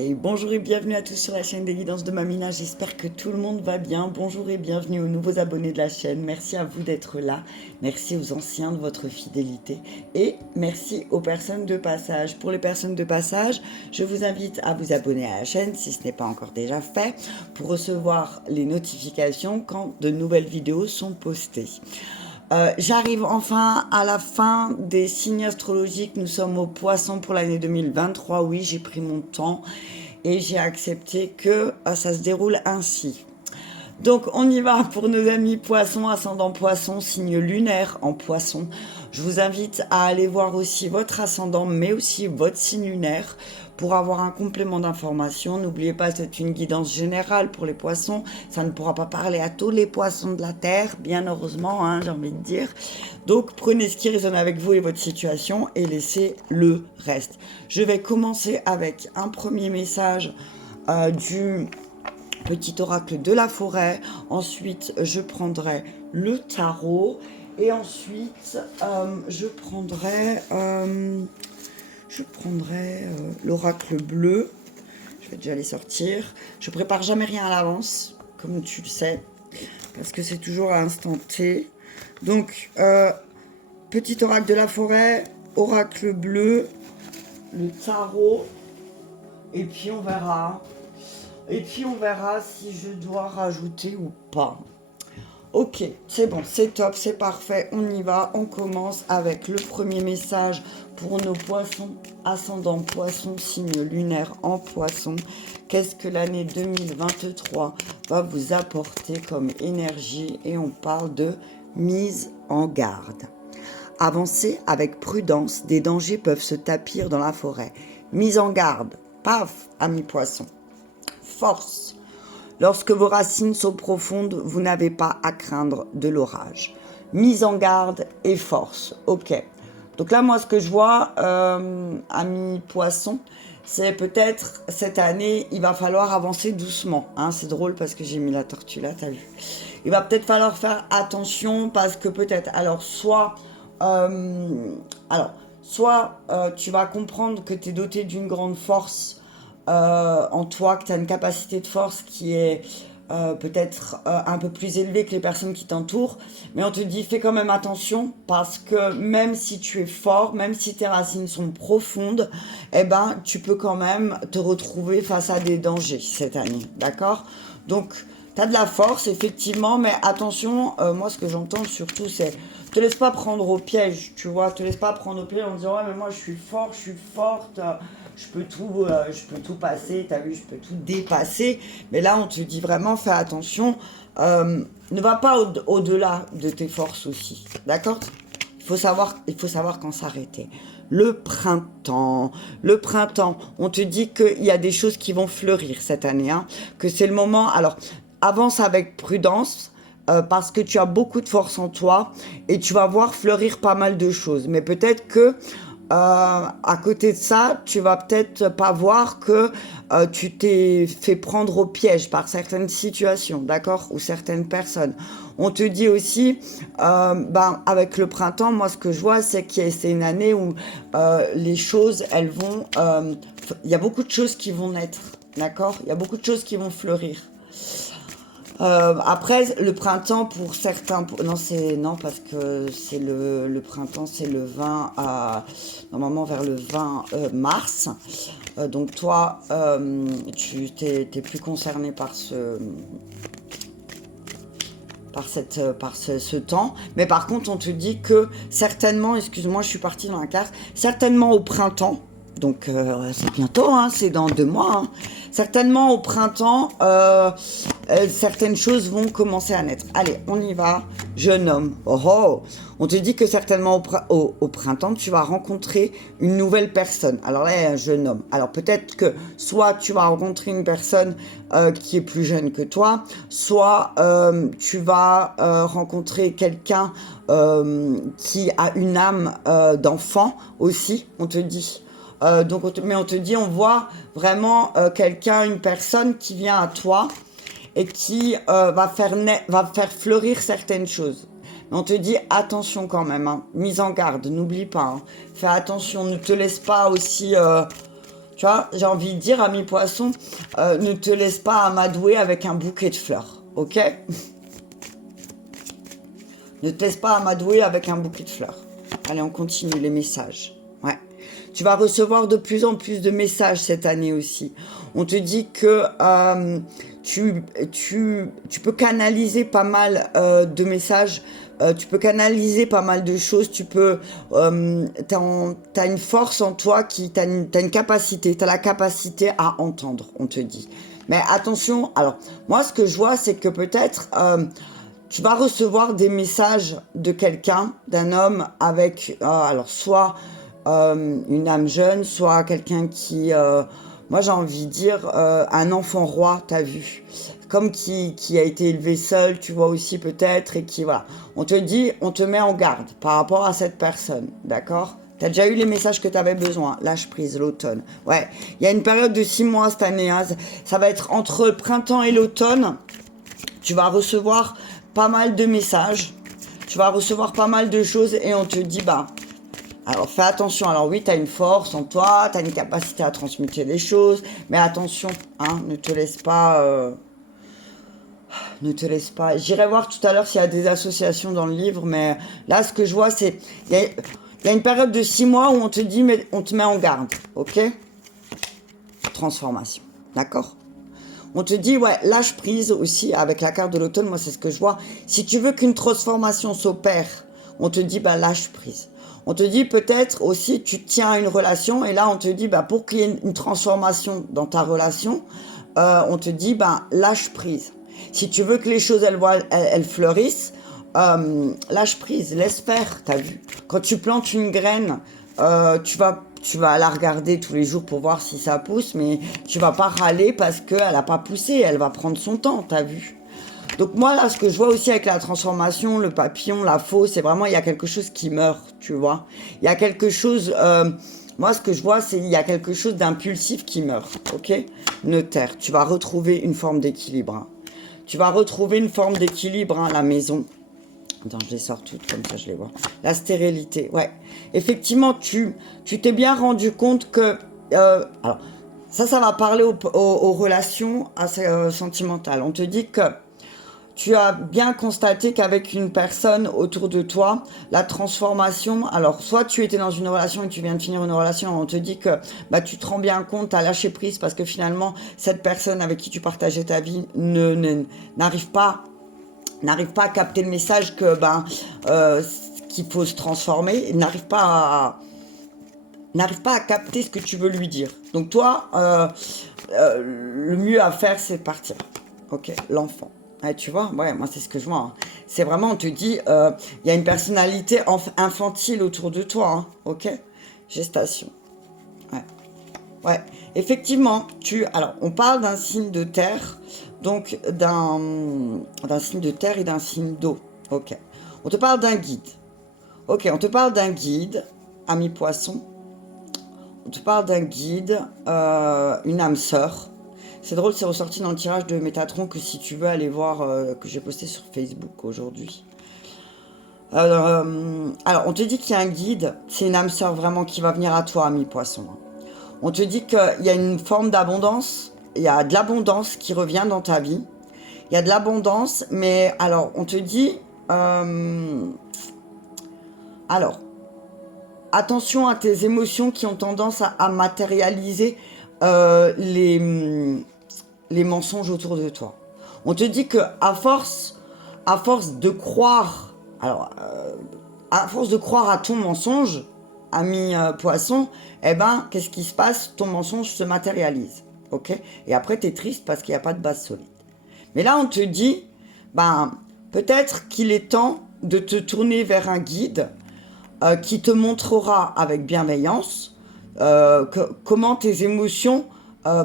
Et bonjour et bienvenue à tous sur la chaîne des guidances de Mamina, j'espère que tout le monde va bien. Bonjour et bienvenue aux nouveaux abonnés de la chaîne, merci à vous d'être là, merci aux anciens de votre fidélité et merci aux personnes de passage. Pour les personnes de passage, je vous invite à vous abonner à la chaîne si ce n'est pas encore déjà fait pour recevoir les notifications quand de nouvelles vidéos sont postées. J'arrive enfin à la fin des signes astrologiques. Nous sommes au Poisson pour l'année 2023. Oui, j'ai pris mon temps et j'ai accepté que ça se déroule ainsi. Donc on y va pour nos amis Poissons, ascendant Poisson, signe lunaire en Poisson. Je vous invite à aller voir aussi votre ascendant, mais aussi votre signe lunaire pour avoir un complément d'information. N'oubliez pas, c'est une guidance générale pour les poissons. Ça ne pourra pas parler à tous les poissons de la Terre, bien heureusement, hein, j'ai envie de dire. Donc prenez ce qui résonne avec vous et votre situation et laissez le reste. Je vais commencer avec un premier message du petit oracle de la forêt. Ensuite, je prendrai le tarot. Et ensuite, je prendrai l'oracle bleu. Je vais déjà les sortir. Je prépare jamais rien à l'avance, comme tu le sais, parce que c'est toujours à instant T. Donc, petit oracle de la forêt, oracle bleu, le tarot, et puis on verra. Et puis on verra si je dois rajouter ou pas. Ok, c'est bon, c'est top, c'est parfait, on y va. On commence avec le premier message pour nos poissons, ascendant poisson, signe lunaire en poisson. Qu'est-ce que l'année 2023 va vous apporter comme énergie? Et on parle de mise en garde. Avancez avec prudence, des dangers peuvent se tapir dans la forêt. Mise en garde, paf, amis poissons. Force. Lorsque vos racines sont profondes, vous n'avez pas à craindre de l'orage. Mise en garde et force. Ok. Donc là, moi, ce que je vois, amis poissons, c'est peut-être cette année, il va falloir avancer doucement. Hein, c'est drôle parce que j'ai mis la tortue là, t'as vu. Il va peut-être falloir faire attention parce que peut-être, soit tu vas comprendre que tu es doté d'une grande force en toi, que tu as une capacité de force qui est peut-être un peu plus élevée que les personnes qui t'entourent, mais on te dit fais quand même attention parce que même si tu es fort, même si tes racines sont profondes, eh ben tu peux quand même te retrouver face à des dangers cette année, d'accord? Donc tu as de la force effectivement, mais attention, moi ce que j'entends surtout c'est te laisse pas prendre au piège, tu vois, te laisse pas prendre au piège en disant ouais mais moi je suis fort, je suis forte, je peux tout passer, t'as vu, je peux tout dépasser. Mais là, on te dit vraiment, fais attention, ne va pas au-delà de tes forces aussi, d'accord? Il faut savoir quand s'arrêter. Le printemps, on te dit qu'il y a des choses qui vont fleurir cette année, hein, que c'est le moment. Alors, avance avec prudence. Parce que tu as beaucoup de force en toi et tu vas voir fleurir pas mal de choses. Mais peut-être que à côté de ça, tu vas peut-être pas voir que tu t'es fait prendre au piège par certaines situations, d'accord, ou certaines personnes. On te dit aussi, avec le printemps, moi ce que je vois, c'est que c'est une année où les choses, elles vont, il y a beaucoup de choses qui vont naître, d'accord, il y a beaucoup de choses qui vont fleurir. Après, le printemps, pour certains... Non, parce que c'est le printemps, c'est le 20... normalement, vers le 20 mars. Donc, toi, tu t'es plus concerné par ce temps. Mais par contre, on te dit que certainement... Excuse-moi, je suis partie dans la carte. Certainement au printemps. Donc, c'est bientôt, hein, c'est dans 2 mois. Hein. Certainement au printemps, certaines choses vont commencer à naître. Allez, on y va. Jeune homme. Oh, oh. On te dit que certainement au printemps, tu vas rencontrer une nouvelle personne. Alors là, un jeune homme. Alors peut-être que soit tu vas rencontrer une personne qui est plus jeune que toi, soit tu vas rencontrer quelqu'un qui a une âme d'enfant aussi, on te dit. Mais on te dit, on voit vraiment quelqu'un, une personne qui vient à toi et qui va faire fleurir certaines choses. Mais on te dit attention quand même, hein, mise en garde, n'oublie pas, hein, fais attention, ne te laisse pas aussi Tu vois, j'ai envie de dire à mes poissons, ne te laisse pas amadouer avec un bouquet de fleurs, ok? Ne te laisse pas amadouer avec un bouquet de fleurs. Allez, on continue les messages. Ouais. Tu vas recevoir de plus en plus de messages cette année aussi. On te dit que tu peux canaliser pas mal de messages, tu peux canaliser pas mal de choses, tu peux... t'as une force en toi, t'as une capacité, t'as la capacité à entendre, on te dit. Mais attention, alors, moi ce que je vois, c'est que peut-être... tu vas recevoir des messages de quelqu'un, d'un homme avec, alors soit une âme jeune, soit quelqu'un qui, moi j'ai envie de dire, un enfant roi, t'as vu, comme qui a été élevé seul, tu vois aussi peut-être, et qui, voilà, on te dit, on te met en garde par rapport à cette personne, d'accord? T'as déjà eu les messages que t'avais besoin, lâche prise, l'automne. Ouais, il y a une période de 6 mois cette année, hein. Ça va être entre le printemps et l'automne. Tu vas recevoir pas mal de messages, tu vas recevoir pas mal de choses et on te dit, bah, alors fais attention, alors oui, tu as une force en toi, tu as une capacité à transmuter les choses, mais attention, hein, ne te laisse pas... ne te laisse pas... J'irai voir tout à l'heure s'il y a des associations dans le livre, mais là, ce que je vois, c'est... Il y a une période de 6 mois où on te dit, mais on te met en garde, ok? Transformation, d'accord? On te dit, ouais, lâche prise aussi avec la carte de l'automne, moi c'est ce que je vois. Si tu veux qu'une transformation s'opère, on te dit, bah lâche prise. On te dit peut-être aussi, tu tiens à une relation et là on te dit, bah pour qu'il y ait une transformation dans ta relation, on te dit, bah lâche prise. Si tu veux que les choses elles fleurissent, lâche prise, laisse faire, t'as vu. Quand tu plantes une graine, tu vas la regarder tous les jours pour voir si ça pousse, mais tu vas pas râler parce qu'elle n'a pas poussé, elle va prendre son temps, t'as vu. Donc moi là, ce que je vois aussi avec la transformation, le papillon, la faux, c'est vraiment, il y a quelque chose qui meurt, tu vois. Il y a quelque chose, moi ce que je vois, c'est il y a quelque chose d'impulsif qui meurt, ok? Notaire, tu vas retrouver une forme d'équilibre, hein. Tu vas retrouver une forme d'équilibre, hein, la maison. Attends, je les sors toutes, comme ça je les vois. La stérilité, ouais. Effectivement, tu t'es bien rendu compte que... alors, ça va parler aux relations sentimentales. On te dit que tu as bien constaté qu'avec une personne autour de toi, la transformation... Alors, soit tu étais dans une relation et tu viens de finir une relation, on te dit que bah, tu te rends bien compte, tu as lâché prise parce que finalement, cette personne avec qui tu partageais ta vie n'arrive pas à capter le message que qu'il faut se transformer, il n'arrive pas à capter ce que tu veux lui dire. Donc toi, le mieux à faire, c'est de partir. Ok, l'enfant. Ouais, tu vois, ouais, moi c'est ce que je vois, hein. C'est vraiment, on te dit, il y a une personnalité infantile autour de toi, hein. Ok, gestation. Ouais. Ouais, effectivement, alors on parle d'un signe de terre, donc d'un signe de terre et d'un signe d'eau. Ok. On te parle d'un guide. Ok, on te parle d'un guide, ami poisson. On te parle d'un guide, une âme sœur. C'est drôle, c'est ressorti dans le tirage de Métatron que si tu veux aller voir, que j'ai posté sur Facebook aujourd'hui. Alors, on te dit qu'il y a un guide, c'est une âme sœur vraiment qui va venir à toi, ami poisson. On te dit qu'il y a une forme d'abondance, il y a de l'abondance qui revient dans ta vie. Il y a de l'abondance, mais alors, on te dit... alors, attention à tes émotions qui ont tendance à matérialiser les mensonges autour de toi. On te dit que à force de croire... Alors, à force de croire à ton mensonge, ami poisson, eh ben, qu'est-ce qui se passe? Ton mensonge se matérialise, ok? Et après, tu es triste parce qu'il n'y a pas de base solide. Mais là, on te dit, ben, peut-être qu'il est temps de te tourner vers un guide qui te montrera avec bienveillance comment tes émotions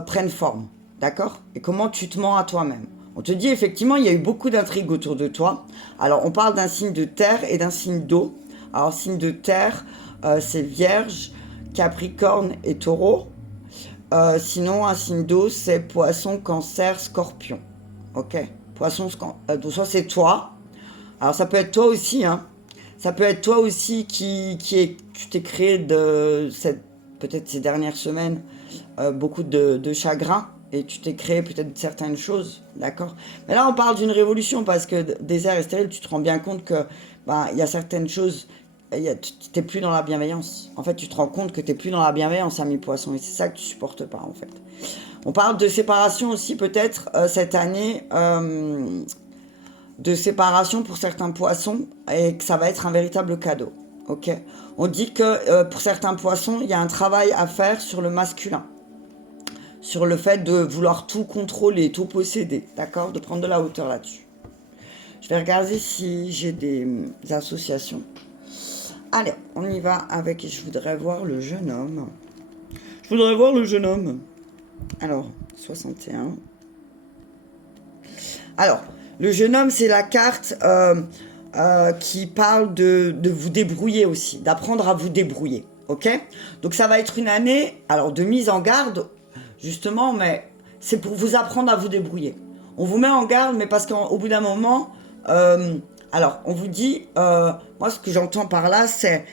prennent forme, d'accord? Et comment tu te mens à toi-même. On te dit, effectivement, il y a eu beaucoup d'intrigues autour de toi. Alors, on parle d'un signe de terre et d'un signe d'eau. Alors, signe de terre, c'est Vierge, Capricorne et Taureau. Sinon, un signe d'eau, c'est Poisson, Cancer, Scorpion. Ok? Poisson, donc ça, c'est toi. Alors, ça peut être toi aussi, hein. Ça peut être toi aussi tu t'es créé peut-être ces dernières semaines, beaucoup de chagrin et tu t'es créé peut-être certaines choses, d'accord? Mais là, on parle d'une révolution parce que désert et stérile, tu te rends bien compte que bah, il y a certaines choses, tu n'es plus dans la bienveillance. En fait, tu te rends compte que tu n'es plus dans la bienveillance, ami poisson, et c'est ça que tu supportes pas, en fait. On parle de séparation aussi, peut-être, cette année, de séparation pour certains poissons, et que ça va être un véritable cadeau, ok? On dit que pour certains poissons, il y a un travail à faire sur le masculin, sur le fait de vouloir tout contrôler, tout posséder, d'accord? De prendre de la hauteur là-dessus. Je vais regarder si j'ai des associations. Allez, on y va avec... Je voudrais voir le jeune homme. Je voudrais voir le jeune homme. Alors, 61. Alors, le jeune homme, c'est la carte qui parle de vous débrouiller aussi, d'apprendre à vous débrouiller, ok? Donc ça va être une année, alors de mise en garde, justement, mais c'est pour vous apprendre à vous débrouiller. On vous met en garde, mais parce qu'au bout d'un moment, alors on vous dit, moi ce que j'entends par là, c'est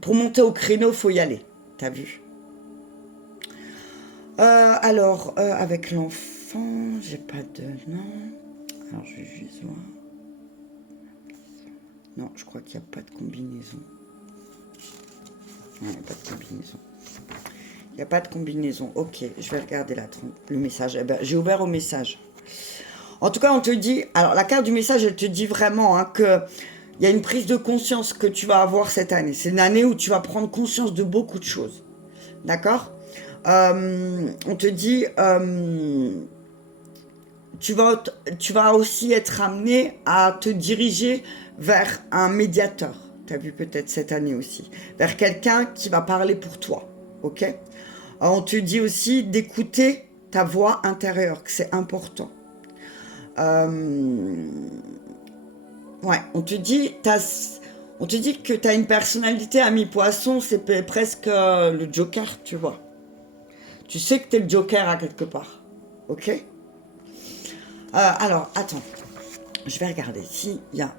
pour monter au créneau, faut y aller, t'as vu? Alors, avec l'enfant, j'ai pas de nom. Alors, je vais juste voir. Non, je crois qu'il n'y a pas de combinaison. Non, il n'y a pas de combinaison. Il n'y a pas de combinaison. Ok, je vais regarder le message. Eh ben, j'ai ouvert au message. En tout cas, on te dit... Alors, la carte du message, elle te dit vraiment hein, que il y a une prise de conscience que tu vas avoir cette année. C'est une année où tu vas prendre conscience de beaucoup de choses. D'accord ? On te dit... tu vas aussi être amené à te diriger vers un médiateur. Tu as vu peut-être cette année aussi. Vers quelqu'un qui va parler pour toi. Ok ? On te dit aussi d'écouter ta voix intérieure, que c'est important. Ouais, on te dit que tu as une personnalité à mi-poisson, c'est presque le Joker, tu vois. Tu sais que tu es le Joker à quelque part. Ok ? Alors, attends. Je vais regarder s'il y a,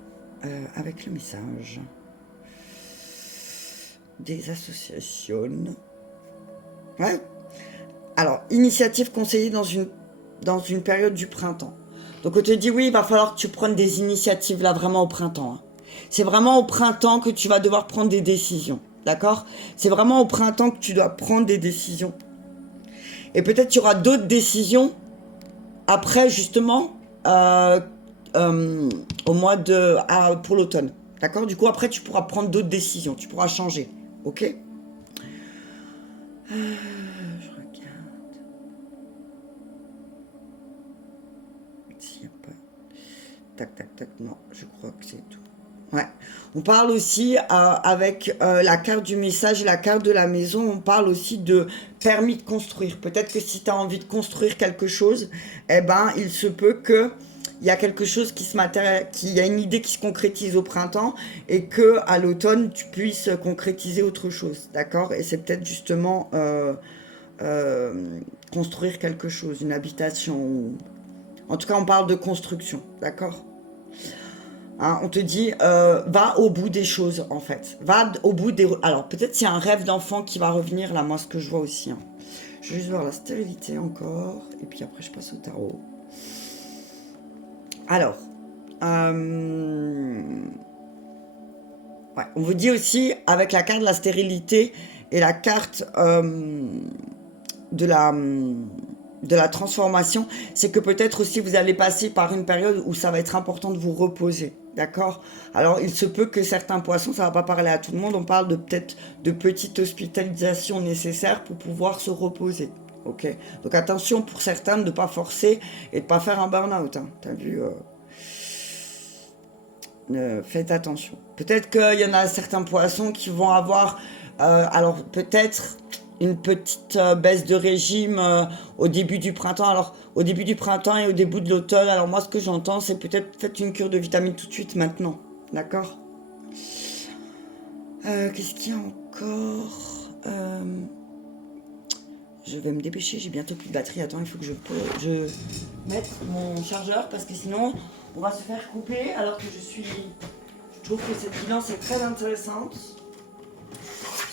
avec le message, des associations. Ouais. Alors, initiative conseillée dans une période du printemps. Donc, on te dit, oui, il va falloir que tu prennes des initiatives là, vraiment au printemps. Hein. C'est vraiment au printemps que tu vas devoir prendre des décisions. D'accord ? C'est vraiment au printemps que tu dois prendre des décisions. Et peut-être qu'il y aura d'autres décisions après, justement, au mois pour l'automne. D'accord ? Du coup, après, tu pourras prendre d'autres décisions. Tu pourras changer. Ok ? Je regarde. S'il n'y a pas... Tac, tac, tac. Non, je crois que c'est tout. Ouais. On parle aussi, avec la carte du message et la carte de la maison, on parle aussi de permis de construire. Peut-être que si tu as envie de construire quelque chose, eh ben, il se peut que il y a quelque chose qui y a une idée qui se concrétise au printemps et que à l'automne tu puisses concrétiser autre chose, d'accord ? Et c'est peut-être justement construire quelque chose, une habitation. En tout cas, on parle de construction, d'accord ? Hein, on te dit, va au bout des choses, en fait. Va au bout des... Alors, peut-être qu'il y a un rêve d'enfant qui va revenir, là, moi, ce que je vois aussi. Hein. Je vais juste voir la stérilité encore, et puis après, je passe au tarot. Alors, ouais, on vous dit aussi, avec la carte de la stérilité et la carte de la transformation, c'est que peut-être aussi vous allez passer par une période où ça va être important de vous reposer, d'accord ? Alors il se peut que certains poissons, ça va pas parler à tout le monde, on parle de peut-être de petites hospitalisations nécessaires pour pouvoir se reposer, ok ? Donc attention pour certains de ne pas forcer et de pas faire un burn-out, hein. T'as vu faites attention. Peut-être qu'il y en a certains poissons qui vont avoir, alors peut-être une petite baisse de régime au début du printemps. Alors, au début du printemps et au début de l'automne, alors moi, ce que j'entends, c'est peut-être faites une cure de vitamines tout de suite maintenant. D'accord ? Qu'est-ce qu'il y a encore Je vais me dépêcher, j'ai bientôt plus de batterie. Attends, il faut que je mette mon chargeur parce que sinon, on va se faire couper alors que je trouve que cette bilan est très intéressante.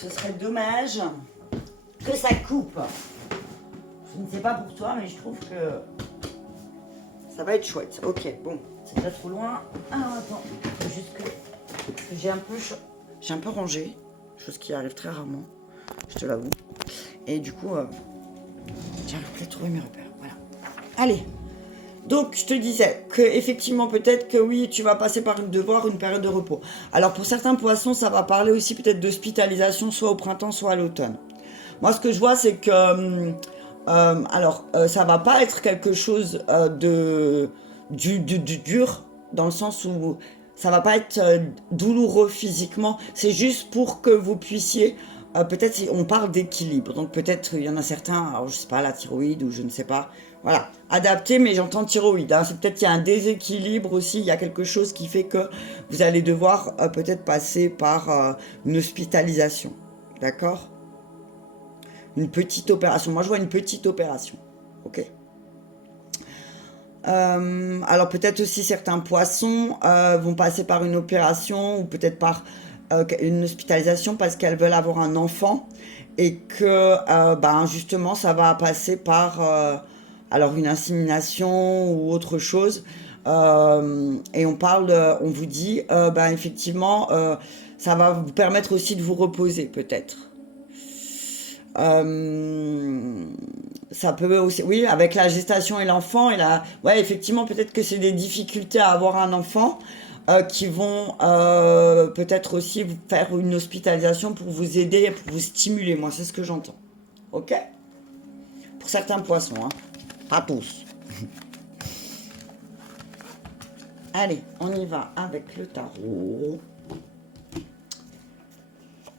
Ce serait dommage. que ça coupe. Je ne sais pas pour toi, mais je trouve que ça va être chouette. Ok, bon, c'est déjà trop loin. Alors attends, faut juste que j'ai un peu rangé, chose qui arrive très rarement, je te l'avoue. Et du coup, j'arrive plus à trouver mes repères. Voilà. Allez. Donc, je te disais que effectivement, peut-être que oui, tu vas passer par une période de repos. Alors, pour certains poissons, ça va parler aussi peut-être d'hospitalisation, soit au printemps, soit à l'automne. Moi, ce que je vois, c'est que ça va pas être quelque chose du dur, dans le sens où ça va pas être douloureux physiquement. C'est juste pour que vous puissiez, peut-être, on parle d'équilibre. Donc peut-être il y en a certains, alors je sais pas, la thyroïde ou je ne sais pas. Voilà, adapté, mais j'entends thyroïde. Hein. C'est peut-être qu'il y a un déséquilibre aussi. Il y a quelque chose qui fait que vous allez devoir peut-être passer par une hospitalisation. D'accord ? Une petite opération. Moi, je vois une petite opération. Ok. Alors peut-être aussi certains poissons vont passer par une opération ou peut-être par une hospitalisation parce qu'elles veulent avoir un enfant et que justement ça va passer par alors une insémination ou autre chose. Et on vous dit effectivement ça va vous permettre aussi de vous reposer peut-être. Ça peut aussi, oui, avec la gestation et l'enfant, ouais, effectivement, peut-être que c'est des difficultés à avoir un enfant qui vont peut-être aussi vous faire une hospitalisation pour vous aider, pour vous stimuler. Moi, c'est ce que j'entends. Ok? Pour certains poissons, hein. Pas tous. Allez, on y va avec le tarot.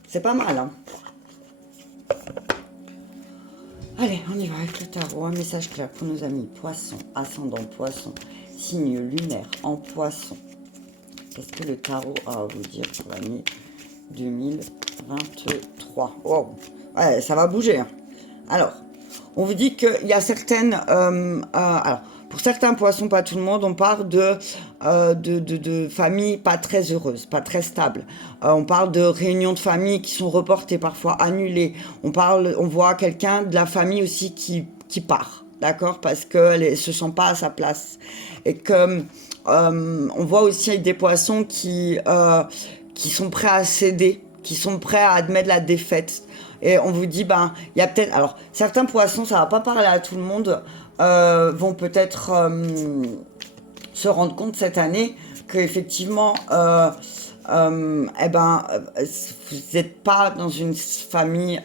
C'est pas mal, hein? Allez, on y va avec le tarot. Un message clair pour nos amis poissons, ascendant poisson, signe lunaire en poisson. Qu'est-ce que le tarot a à vous dire pour l'année 2023? Oh, ouais, ça va bouger. Hein. Alors, on vous dit qu'il y a certaines... alors, pour certains poissons, pas tout le monde, on parle de familles pas très heureuses, pas très stables. On parle de réunions de famille qui sont reportées, parfois annulées. On voit quelqu'un de la famille aussi qui part, d'accord, parce qu'elle ne se sent pas à sa place. Et que on voit aussi des poissons qui sont prêts à céder, qui sont prêts à admettre la défaite. Et on vous dit, il y a peut-être... Alors, certains poissons, ça ne va pas parler à tout le monde, vont peut-être se rendre compte cette année qu'effectivement, vous n'êtes pas dans une famille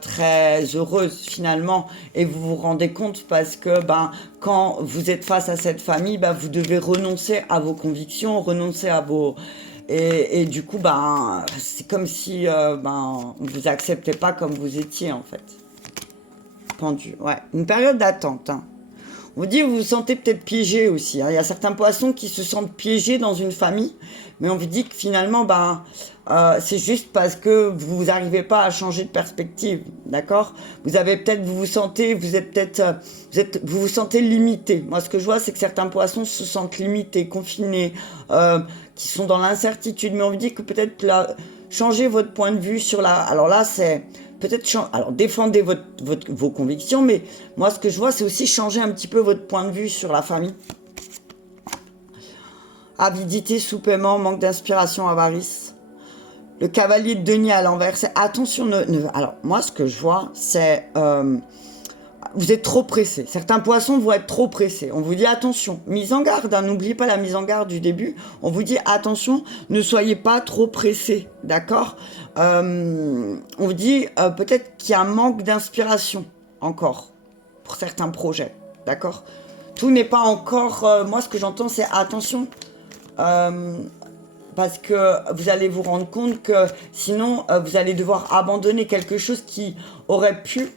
très heureuse finalement, et vous vous rendez compte parce que quand vous êtes face à cette famille, vous devez renoncer à vos convictions, renoncer à vos... Et du coup, c'est comme si on ne vous acceptait pas comme vous étiez en fait. Pendu, ouais. Une période d'attente. Hein. On vous dit, vous vous sentez peut-être piégé aussi. Hein. Il y a certains poissons qui se sentent piégés dans une famille, mais on vous dit que finalement, c'est juste parce que vous n'arrivez pas à changer de perspective, d'accord ? Vous vous vous sentez limité. Moi, ce que je vois, c'est que certains poissons se sentent limités, confinés, qui sont dans l'incertitude. Mais on vous dit que peut-être changer votre point de vue sur la... Alors là, c'est... Peut-être alors défendez vos convictions, mais moi ce que je vois c'est aussi changer un petit peu votre point de vue sur la famille. Avidité, sous-paiement, manque d'inspiration, avarice. Le cavalier de denier à l'envers, c'est attention. Alors moi ce que je vois c'est vous êtes trop pressé. Certains poissons vont être trop pressés. On vous dit attention, mise en garde, hein, n'oubliez pas la mise en garde du début. On vous dit attention, ne soyez pas trop pressé, d'accord ? On vous dit peut-être qu'il y a un manque d'inspiration encore pour certains projets, d'accord ? Tout n'est pas encore... moi ce que j'entends c'est attention, parce que vous allez vous rendre compte que sinon vous allez devoir abandonner quelque chose qui aurait pu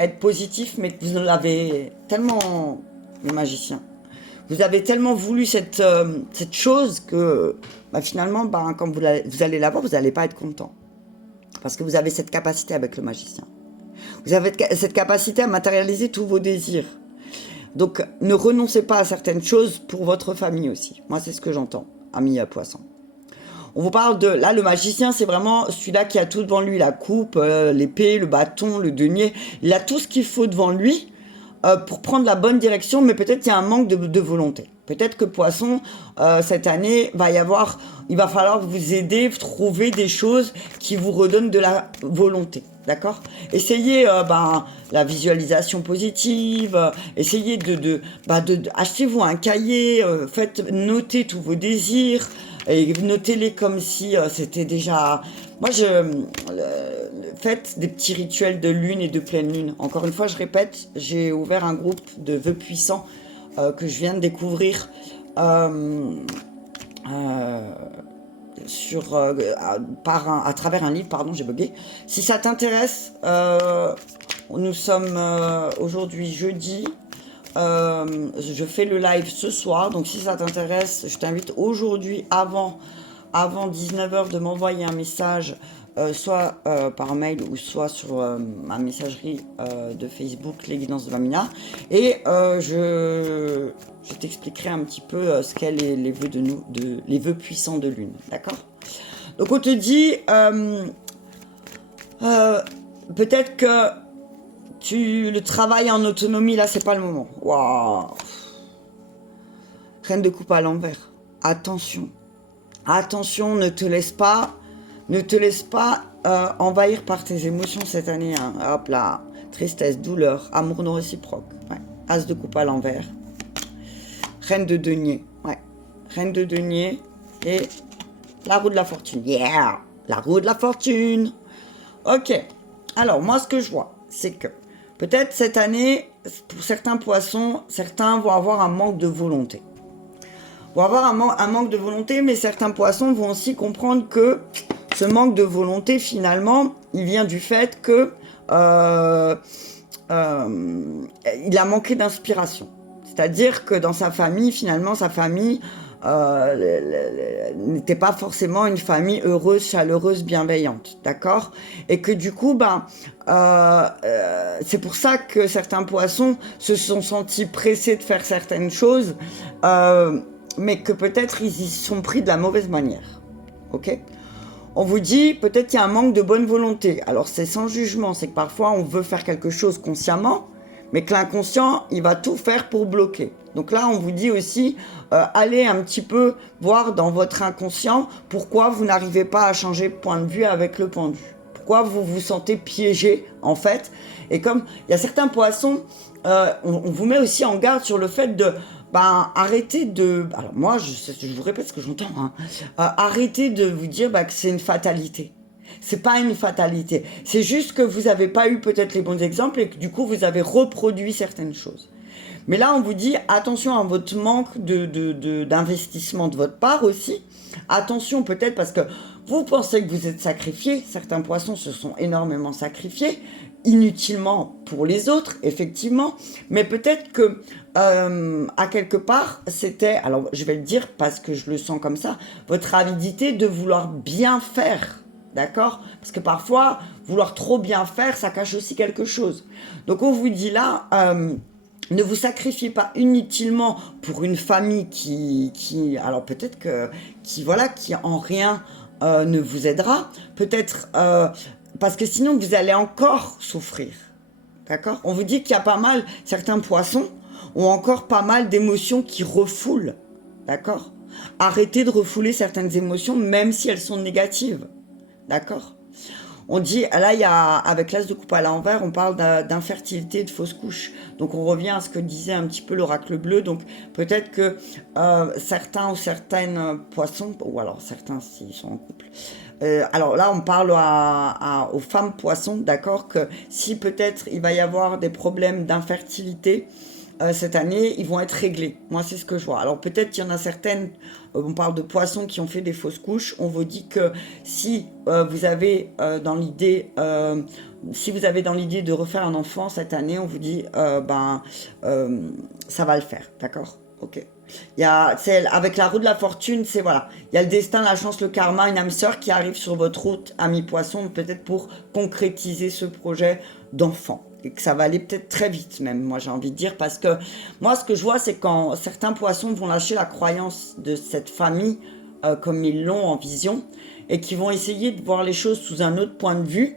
être positif, mais que vous l'avez tellement, le magicien, vous avez tellement voulu cette chose que finalement, quand vous allez l'avoir, vous n'allez pas être content. Parce que vous avez cette capacité avec le magicien. Vous avez cette capacité à matérialiser tous vos désirs. Donc, ne renoncez pas à certaines choses pour votre famille aussi. Moi, c'est ce que j'entends, amis à poisson. On vous parle de... Là, le magicien, c'est vraiment celui-là qui a tout devant lui. La coupe, l'épée, le bâton, le denier. Il a tout ce qu'il faut devant lui pour prendre la bonne direction, mais peut-être qu'il y a un manque de volonté. Peut-être que Poisson, cette année, il va falloir vous aider, trouver des choses qui vous redonnent de la volonté. D'accord? Essayez la visualisation positive, essayez achetez-vous un cahier, faites noter tous vos désirs, et notez-les comme si c'était déjà... Faites des petits rituels de lune et de pleine lune. Encore une fois, je répète, j'ai ouvert un groupe de vœux puissants que je viens de découvrir à travers un livre, pardon, j'ai bugué. Si ça t'intéresse, nous sommes aujourd'hui jeudi. Je fais le live ce soir, donc si ça t'intéresse, je t'invite aujourd'hui avant 19h de m'envoyer un message, soit par mail ou soit sur ma messagerie de Facebook, les guidances de Mamina, et je t'expliquerai un petit peu ce qu'est les vœux les vœux puissants de lune, d'accord? Donc on te dit peut-être que le travail en autonomie, là, c'est pas le moment. Waouh! Reine de coupe à l'envers. Attention. Attention, ne te laisse pas envahir par tes émotions cette année. Hein. Hop là. Tristesse, douleur, amour non réciproque. Ouais. As de coupe à l'envers. Reine de denier. Ouais. Reine de denier. Et la roue de la fortune. Yeah! La roue de la fortune. Ok. Alors, moi, ce que je vois, c'est que peut-être cette année, pour certains poissons, certains vont avoir un manque de volonté. Vont avoir un manque de volonté, mais certains poissons vont aussi comprendre que ce manque de volonté, finalement, il vient du fait que il a manqué d'inspiration. C'est-à-dire que dans sa famille, finalement, sa famille n'était pas forcément une famille heureuse, chaleureuse, bienveillante, d'accord? Et que du coup, c'est pour ça que certains poissons se sont sentis pressés de faire certaines choses, mais que peut-être ils y sont pris de la mauvaise manière, ok? On vous dit, peut-être qu'il y a un manque de bonne volonté. Alors c'est sans jugement, c'est que parfois on veut faire quelque chose consciemment, mais que l'inconscient, il va tout faire pour bloquer. Donc là, on vous dit aussi, allez un petit peu voir dans votre inconscient pourquoi vous n'arrivez pas à changer de point de vue avec le pendu. Pourquoi vous vous sentez piégé, en fait. Et comme il y a certains poissons, on vous met aussi en garde sur le fait de... arrêtez de... Alors moi, je vous répète ce que j'entends. Hein. Arrêtez de vous dire que c'est une fatalité. C'est pas une fatalité. C'est juste que vous n'avez pas eu peut-être les bons exemples et que du coup, vous avez reproduit certaines choses. Mais là, on vous dit attention à votre manque d'investissement de votre part aussi. Attention peut-être parce que vous pensez que vous êtes sacrifié. Certains poissons se sont énormément sacrifiés, inutilement pour les autres, effectivement. Mais peut-être que, à quelque part, c'était, alors je vais le dire parce que je le sens comme ça, votre avidité de vouloir bien faire. D'accord? Parce que parfois, vouloir trop bien faire, ça cache aussi quelque chose. Donc on vous dit là... ne vous sacrifiez pas inutilement pour une famille qui alors peut-être qui en rien ne vous aidera, peut-être parce que sinon vous allez encore souffrir, d'accord? On vous dit qu'il y a certains poissons ont encore pas mal d'émotions qui refoulent, d'accord? Arrêtez de refouler certaines émotions même si elles sont négatives, d'accord? On dit, là, avec l'as de coupe à l'envers, on parle d'infertilité et de fausse couche. Donc, on revient à ce que disait un petit peu l'oracle bleu. Donc, peut-être que certains ou certaines poissons, ou alors certains s'ils sont en couple, alors là, on parle aux femmes poissons, d'accord, que si peut-être il va y avoir des problèmes d'infertilité, cette année, ils vont être réglés. Moi, c'est ce que je vois. Alors, peut-être qu'il y en a certaines, on parle de poissons qui ont fait des fausses couches. On vous dit que si vous avez dans l'idée de refaire un enfant cette année, on vous dit, ça va le faire. D'accord? Ok. Avec la roue de la fortune, il y a le destin, la chance, le karma, une âme sœur qui arrive sur votre route, ami poisson, peut-être pour concrétiser ce projet d'enfant. Et que ça va aller peut-être très vite même, moi j'ai envie de dire, parce que moi ce que je vois c'est quand certains poissons vont lâcher la croyance de cette famille comme ils l'ont en vision et qui vont essayer de voir les choses sous un autre point de vue,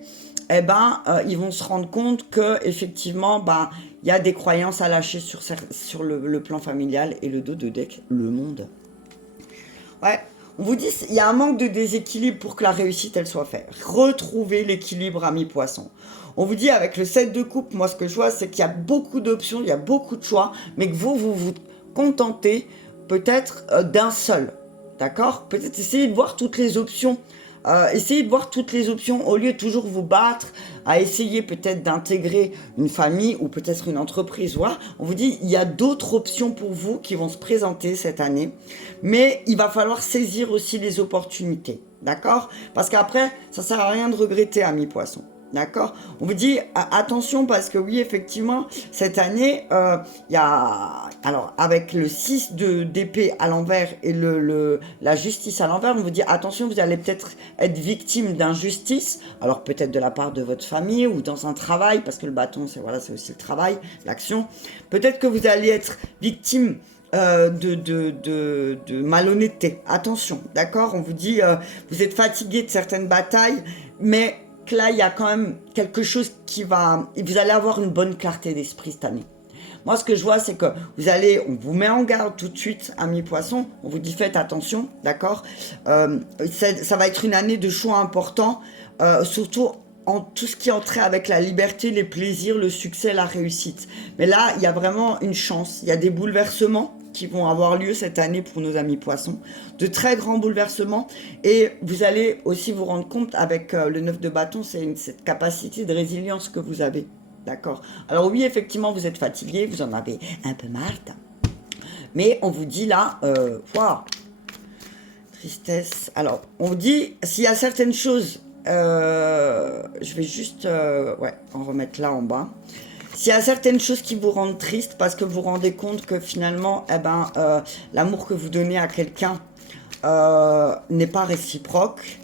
eh ben, ils vont se rendre compte que effectivement, ben, il y a des croyances à lâcher sur le plan familial et le dos de deck, le monde. Ouais, on vous dit, il y a un manque de déséquilibre pour que la réussite, elle soit faite. Retrouvez l'équilibre, ami poisson. On vous dit, avec le 7 de coupe, moi, ce que je vois, c'est qu'il y a beaucoup d'options, il y a beaucoup de choix, mais que vous contentez peut-être d'un seul. D'accord? Peut-être essayer de voir toutes les options. Essayez de voir toutes les options au lieu de toujours vous battre à essayer peut-être d'intégrer une famille ou peut-être une entreprise. Voilà. On vous dit il y a d'autres options pour vous qui vont se présenter cette année, mais il va falloir saisir aussi les opportunités, d'accord? Parce qu'après, ça sert à rien de regretter, ami poisson. D'accord? On vous dit attention parce que oui, effectivement, cette année, il y a... Alors, avec le 6 d'épée à l'envers et la justice à l'envers, on vous dit attention, vous allez peut-être être victime d'injustice. Alors, peut-être de la part de votre famille ou dans un travail, parce que le bâton, c'est voilà, c'est aussi le travail, l'action. Peut-être que vous allez être victime de malhonnêteté. Attention, d'accord? On vous dit, vous êtes fatigué de certaines batailles, mais... que là, il y a quand même quelque chose qui va... Vous allez avoir une bonne clarté d'esprit cette année. Moi, ce que je vois, c'est que on vous met en garde tout de suite, amis poissons. On vous dit, faites attention, d'accord? Ça va être une année de choix importants, surtout en tout ce qui est entré avec la liberté, les plaisirs, le succès, la réussite. Mais là, il y a vraiment une chance. Il y a des bouleversements qui vont avoir lieu cette année pour nos amis poissons. De très grands bouleversements. Et vous allez aussi vous rendre compte avec le 9 de bâton, c'est cette capacité de résilience que vous avez. D'accord? Alors oui, effectivement, vous êtes fatigué, vous en avez un peu marre. Mais on vous dit là, wow, tristesse. Alors, on vous dit, s'il y a certaines choses, je vais juste ouais, en remettre là en bas. S'il y a certaines choses qui vous rendent triste parce que vous vous rendez compte que finalement, eh ben, l'amour que vous donnez à quelqu'un n'est pas réciproque,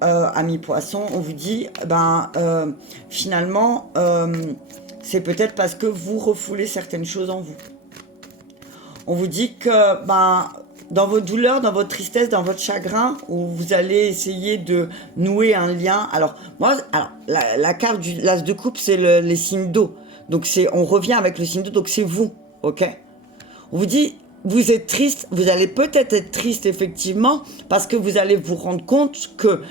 ami poisson, on vous dit, ben, finalement, c'est peut-être parce que vous refoulez certaines choses en vous. On vous dit que ben, dans vos douleurs, dans votre tristesse, dans votre chagrin, où vous allez essayer de nouer un lien. Alors, moi, la carte du l'as de coupe, c'est les signes d'eau. Donc, on revient avec le signe d'eau, donc c'est vous, ok? On vous dit, vous êtes triste, vous allez peut-être être triste, effectivement, parce que vous allez vous rendre compte que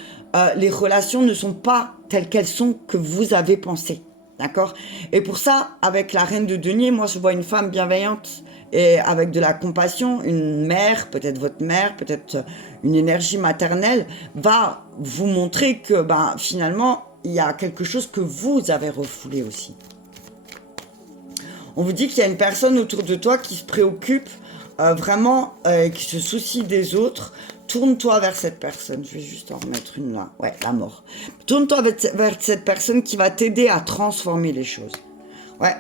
les relations ne sont pas telles qu'elles sont que vous avez pensé. D'accord? Et pour ça, avec la reine de denier, moi, je vois une femme bienveillante et avec de la compassion, une mère, peut-être votre mère, peut-être une énergie maternelle, va vous montrer que ben, finalement, il y a quelque chose que vous avez refoulé aussi. On vous dit qu'il y a une personne autour de toi qui se préoccupe vraiment, qui se soucie des autres. Tourne-toi vers cette personne. Je vais juste en remettre une là. Ouais, la mort. Tourne-toi vers cette personne qui va t'aider à transformer les choses. Ouais,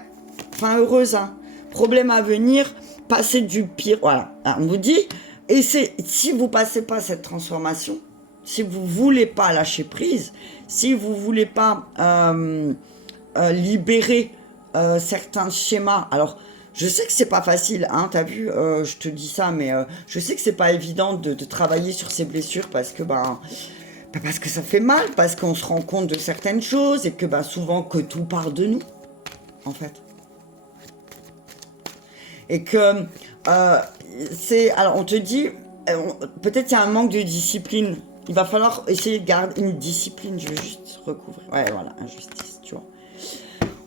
fin heureuse, hein. Problème à venir, passer du pire. Voilà, on vous dit, et si vous passez pas cette transformation, si vous voulez pas lâcher prise, si vous voulez pas libérer certains schémas. Alors, je sais que c'est pas facile, hein, t'as vu, je te dis ça, mais je sais que c'est pas évident de travailler sur ces blessures parce que parce que ça fait mal, parce qu'on se rend compte de certaines choses et que souvent que tout part de nous, en fait. Et que alors on te dit, peut-être il y a un manque de discipline. Il va falloir essayer de garder une discipline. Je vais juste recouvrir. Ouais, voilà, injustice, tu vois.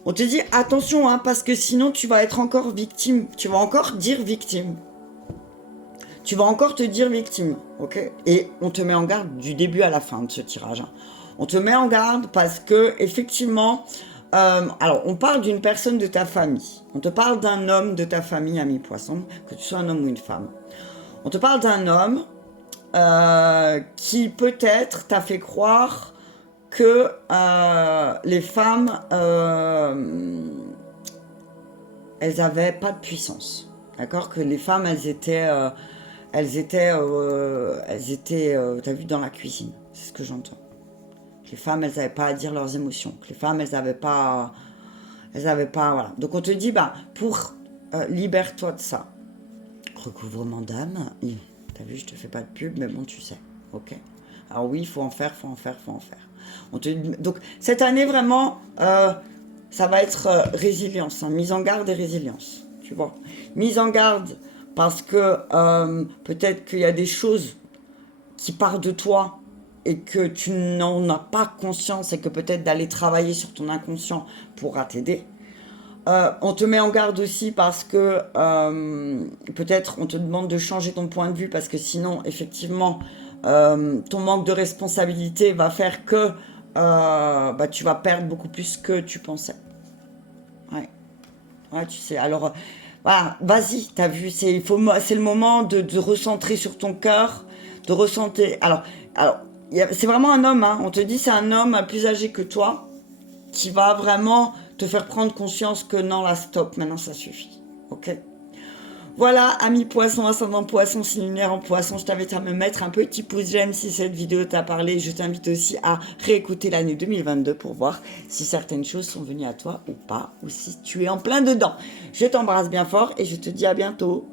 On te dit attention, hein, parce que sinon tu vas être encore victime. Tu vas encore dire victime. Tu vas encore te dire victime, ok? Et on te met en garde du début à la fin de ce tirage. Hein. On te met en garde parce que effectivement, alors on parle d'une personne de ta famille. On te parle d'un homme de ta famille, ami poisson, que tu sois un homme ou une femme. On te parle d'un homme qui peut-être t'a fait croire que les femmes, elles avaient pas de puissance, d'accord? Que les femmes, elles étaient, t'as vu, dans la cuisine. C'est ce que j'entends. Que les femmes, elles n'avaient pas à dire leurs émotions. Que les femmes, elles n'avaient pas, voilà. Donc on te dit, pour libère-toi de ça. Recouvrement d'âme. T'as vu, je te fais pas de pub, mais bon, tu sais. Ok. Alors oui, il faut en faire, faut en faire, faut en faire. Donc, cette année, vraiment, ça va être résilience, hein, mise en garde et résilience. Tu vois. Mise en garde parce que peut-être qu'il y a des choses qui partent de toi et que tu n'en as pas conscience et que peut-être d'aller travailler sur ton inconscient pourra t'aider. On te met en garde aussi parce que peut-être on te demande de changer ton point de vue parce que sinon, effectivement, ton manque de responsabilité va faire que bah, tu vas perdre beaucoup plus que tu pensais. Ouais, ouais, tu sais. Alors, voilà, vas-y, t'as vu, c'est le moment de recentrer sur ton cœur, de ressentir. Alors, c'est vraiment un homme, hein. On te dit c'est un homme plus âgé que toi qui va vraiment te faire prendre conscience que non, là, stop, maintenant ça suffit. Ok? Voilà, amis poisson, ascendant poisson, signe lunaire en poisson, je t'invite à me mettre un petit pouce j'aime si cette vidéo t'a parlé. Je t'invite aussi à réécouter l'année 2022 pour voir si certaines choses sont venues à toi ou pas, ou si tu es en plein dedans. Je t'embrasse bien fort et je te dis à bientôt.